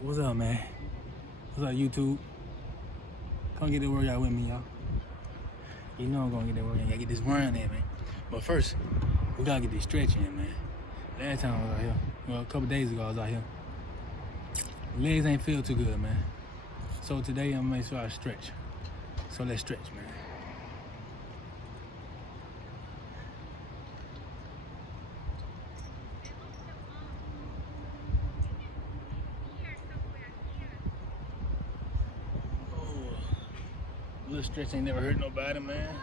What's up, man? What's up, YouTube? Come get the workout with me, y'all. You know I'm gonna get that workout. I gotta get this run in, man. But first, we gotta get this stretch in, man. Last time I was out here, well, a couple days ago I was out here. Legs ain't feel too good, man. So today I'm gonna make sure I stretch. So let's stretch, man. Little stretch ain't never hurt nobody, man.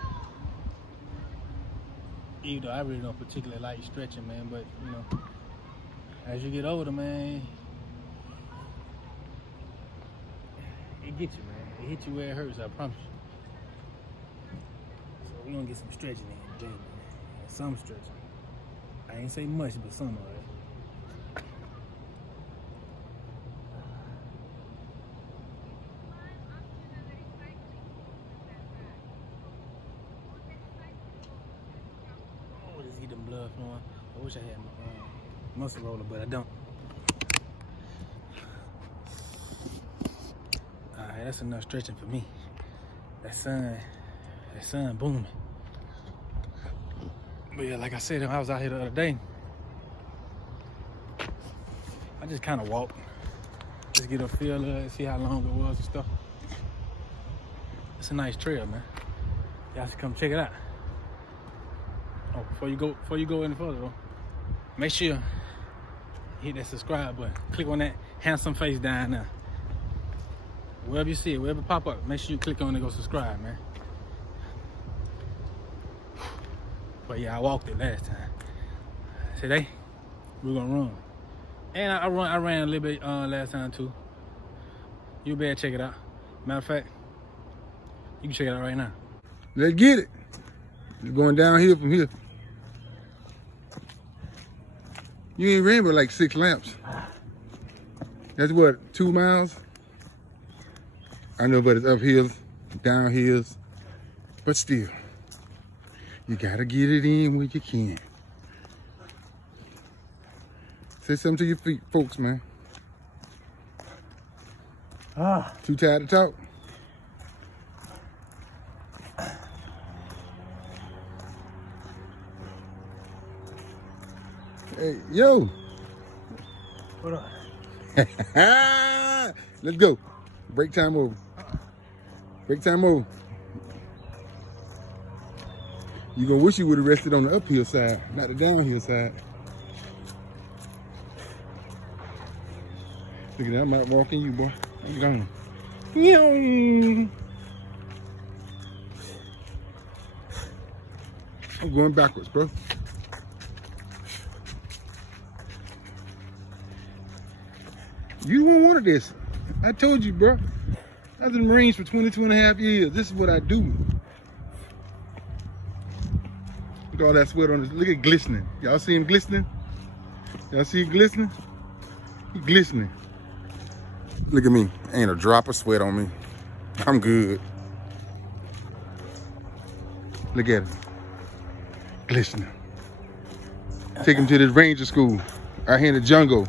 Even though I really don't particularly like stretching, man, but you know, as you get older, man, it gets you, man. It hits you where it hurts, I promise you. So we're gonna get some stretching in today, man. Some stretching. I ain't say much, but some of it. Get them blood flowing. I wish I had my muscle roller, but I don't. Alright, that's enough stretching for me. That sun booming. But yeah, like I said, I was out here the other day. I just kind of walked, just get a feel of it, see how long it was and stuff. It's a nice trail, man. Y'all should come check it out. Oh, before you go any further though, make sure you hit that subscribe button. Click on that handsome face down there. Wherever you see it, wherever it pop up, make sure you click on it and go subscribe, man. But yeah, I walked it last time. Today, we're gonna run. And I ran a little bit last time too. You better check it out. Matter of fact, you can check it out right now. Let's get it. It's going downhill from here. You ain't ran but like 6 laps. That's what, 2 miles? I know, but it's up hills, down hills. But still, you gotta get it in when you can. Say something to your feet, folks, man. Too tired to talk? Hey, yo. Hold on. Let's go. Break time over. Break time over. You gonna wish you would have rested on the uphill side, not the downhill side. Look at that, I'm out walking you, boy. I'm gone. I'm going backwards, bro. You won't want this. I told you, bro. I was in the Marines for 22 and a half years. This is what I do. Look at all that sweat on this. Look at glistening. Y'all see him glistening? Y'all see it glistening? He glistening. Look at me. Ain't a drop of sweat on me. I'm good. Look at him. Glistening. Take him to this ranger school out here in the jungle.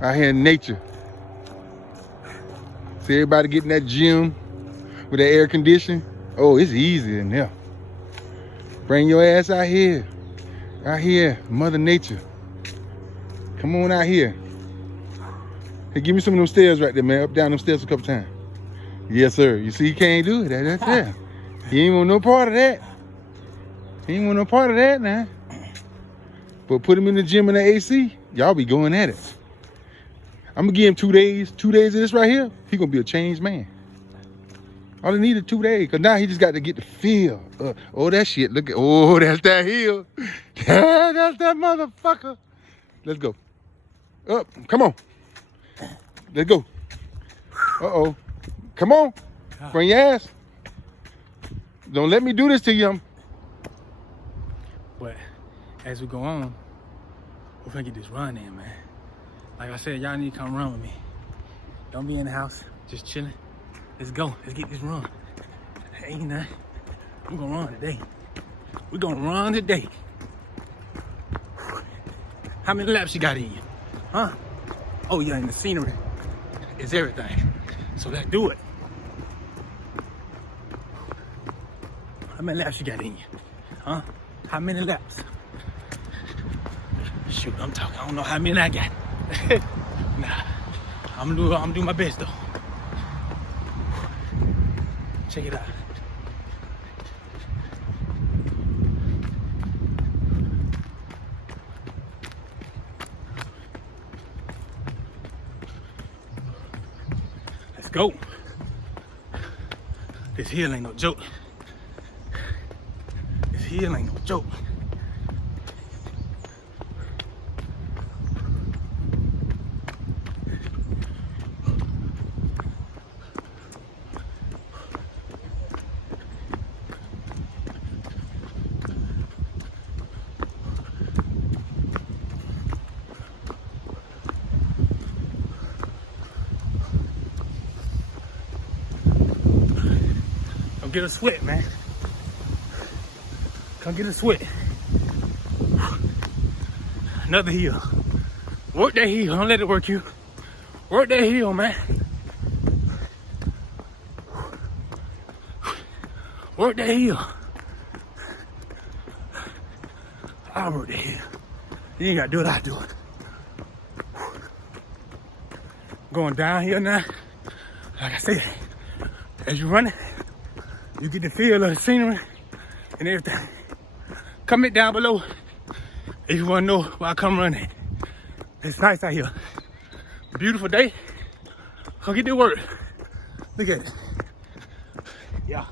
Out here in nature. See everybody getting that gym with that air conditioning. Oh, it's easy in there. Bring your ass out here. Out here, Mother Nature. Come on out here. Hey, give me some of them stairs right there, man. Up, down them stairs a couple times. Yes, sir. You see, he can't do it. That's it. He ain't want no part of that. He ain't want no part of that now. But put him in the gym in the AC, y'all be going at it. I'm gonna give him 2 days. 2 days of this right here, he gonna be a changed man. All he needed 2 days, cause now he just got to get the feel. Oh, that shit, look at, oh, that's that hill. That's that motherfucker. Let's go. Up, come on. Let's go. Uh-oh. Come on, bring your ass. Don't let me do this to you. But as we go on, we're gonna get this run in, man. Like I said, y'all need to come run with me. Don't be in the house, just chilling. Let's go, let's get this run. Ain't nothing. We're gonna run today. We're gonna run today. How many laps you got in you? Huh? Oh yeah, in the scenery. is everything. So let's do it. How many laps you got in you? Huh? How many laps? Shoot, I'm talking. I don't know how many I got. Nah, I'm gonna do my best though. Check it out. Let's go. This hill ain't no joke. This hill ain't no joke. Come get a sweat, man. Come get a sweat. Another hill. Work that hill. Don't let it work you. Work that hill, man. Work that hill. I work that hill. You ain't gotta do what I do. Going downhill now. Like I said, as you run it, you get the feel of the scenery and everything. Comment down below if you want to know why I come running. It's nice out here. Beautiful day. Come get to work. Look at it. Yeah.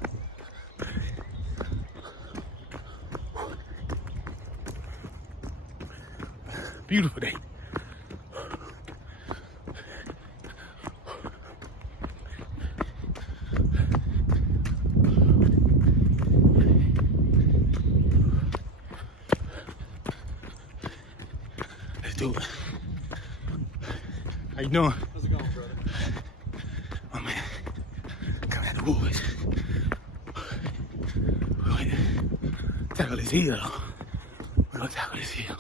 Beautiful day. Do it. How you doing? How's it going, brother? Oh man, coming out the woods. We're gonna tackle this hill. We're gonna tackle this hill.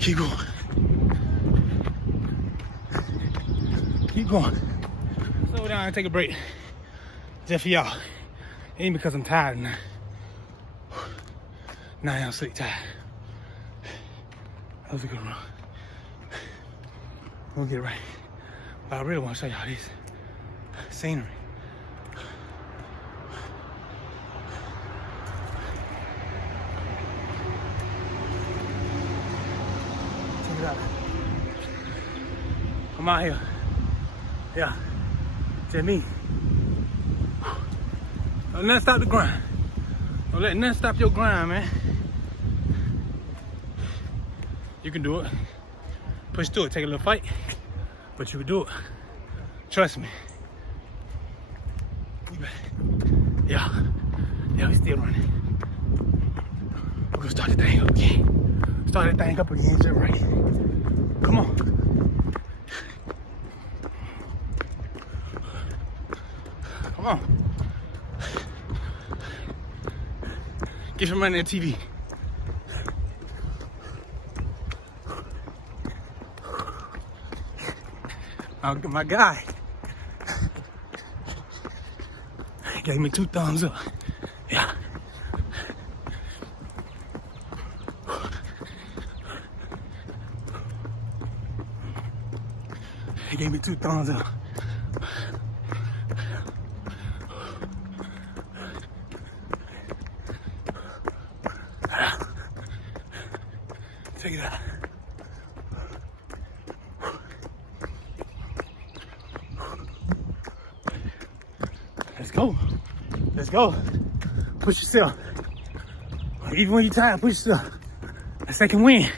Keep going. Keep going. Slow down and take a break. Just for y'all. Ain't because I'm tired now. Now I'm sick tired. That was a good run. We'll get it right. But I really want to show y'all this scenery. I'm out here. Yeah. Just me. Don't let stop the grind. Don't let nothing stop your grind, man. You can do it. Push through it. Take a little fight. But you can do it. Trust me. Yeah. Yeah, we still running. We're gonna start the thing up again. Start that thing up again, just right. Come on. Come on. Get from running that TV. My guy gave me 2 thumbs up. Yeah. He gave me 2 thumbs up. Check it out. Let's go. Let's go. Push yourself. Even when you're tired, push yourself. A second win.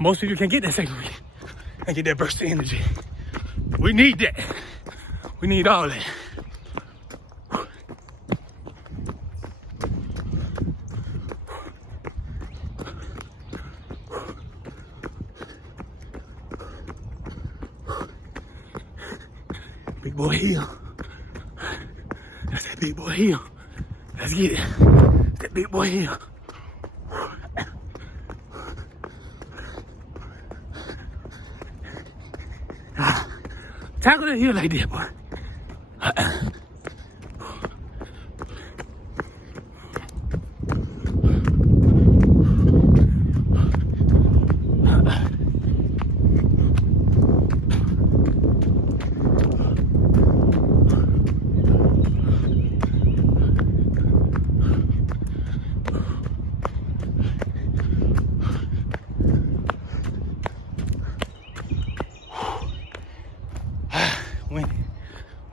Most people can't get that second week and get that burst of energy. We need that. We need all that. Big boy heel. That's that big boy heel. Let's get it. That big boy heel. Tackle that heel like that, boy.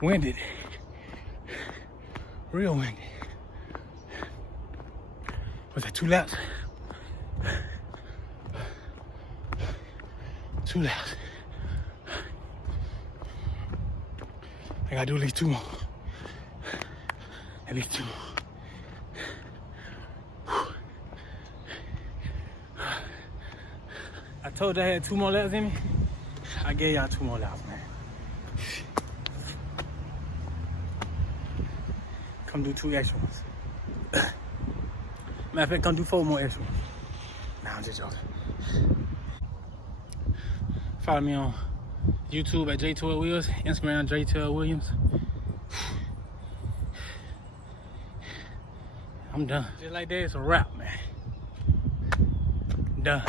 Winded. Real winded. Was that 2 laps? 2 laps. I gotta do at least 2 more. At least 2 more. I told you I had 2 more laps in me. I gave y'all 2 more laps, man. Come do 2 extra ones. Matter of fact, come do 4 more extra ones. Nah, I'm just joking. Follow me on YouTube at J12Wills, Instagram J12Williams. I'm done. Just like that, it's a wrap, man. Done.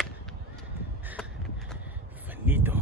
Finito.